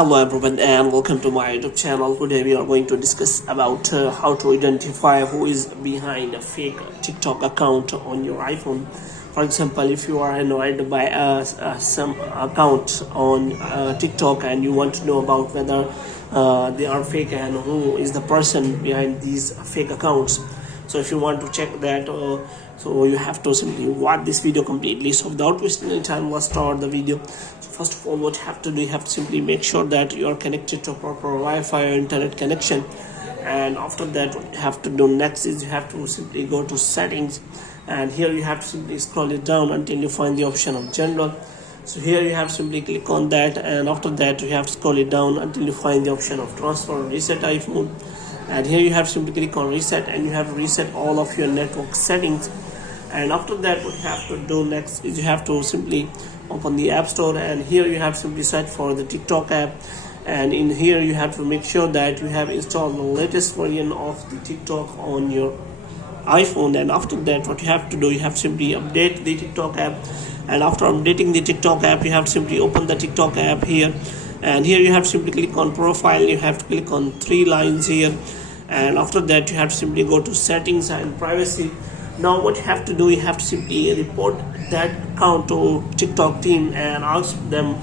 Hello everyone and welcome to my YouTube channel. Today we are going to discuss about how to identify who is behind a fake TikTok account on your iPhone. For example, if you are annoyed by some account on TikTok and you want to know about whether they are fake and who is the person behind these fake accounts. So if you want to check that, so you have to simply watch this video completely. So without wasting any time, let's start the video. So first of all, what you have to do, you have to simply make sure that you are connected to a proper Wi-Fi or internet connection. And after that, what you have to do next is you have to simply go to settings, and here you have to simply scroll it down until you find the option of general. So here you have to simply click on that, and after that you have to scroll it down until you find the option of transfer or reset iPhone. And here you have to simply click on reset, and you have to reset all of your network settings. And after that, what you have to do next is you have to simply open the App Store, and here you have to simply search for the TikTok app. And in here you have to make sure that you have installed the latest version of the TikTok on your iPhone. And after that, what you have to do, you have to simply update the TikTok app. And after updating the TikTok app, you have to simply open the TikTok app here, and here you have to simply click on profile. You have to click on three lines here, and after that you have to simply go to settings and privacy. Now what you have to do, you have to simply report that account to TikTok team and ask them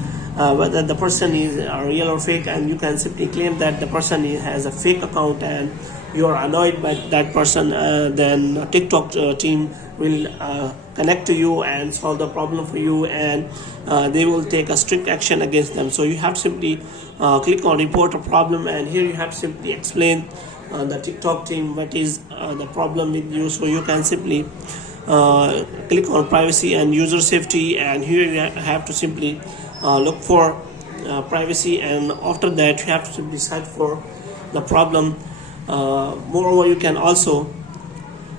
whether the person is real or fake, and you can simply claim that the person has a fake account and you are annoyed by that person. Then TikTok team will connect to you and solve the problem for you, and they will take a strict action against them. So you have to simply click on report a problem, and here you have to simply explain the TikTok team what is the problem with you. So you can simply click on privacy and user safety, and here you have to simply look for privacy, and after that you have to simply search for the problem. Moreover, you can also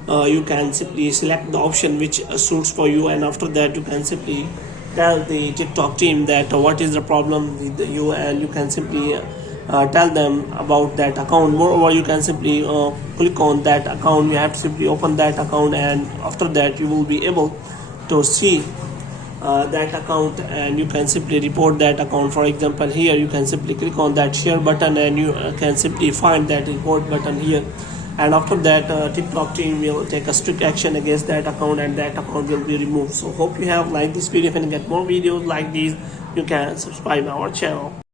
you can simply select the option which suits for you, and after that you can simply tell the TikTok team that what is the problem with you, and you can simply tell them about that account. Moreover, you can simply click on that account. You have to simply open that account, and after that you will be able to see that account, and you can simply report that account. For example, here you can simply click on that share button, and you can simply find that report button here, and after that TikTok team will take a strict action against that account, and that account will be removed. So hope you have liked this video. If you get more videos like these, you can subscribe our channel.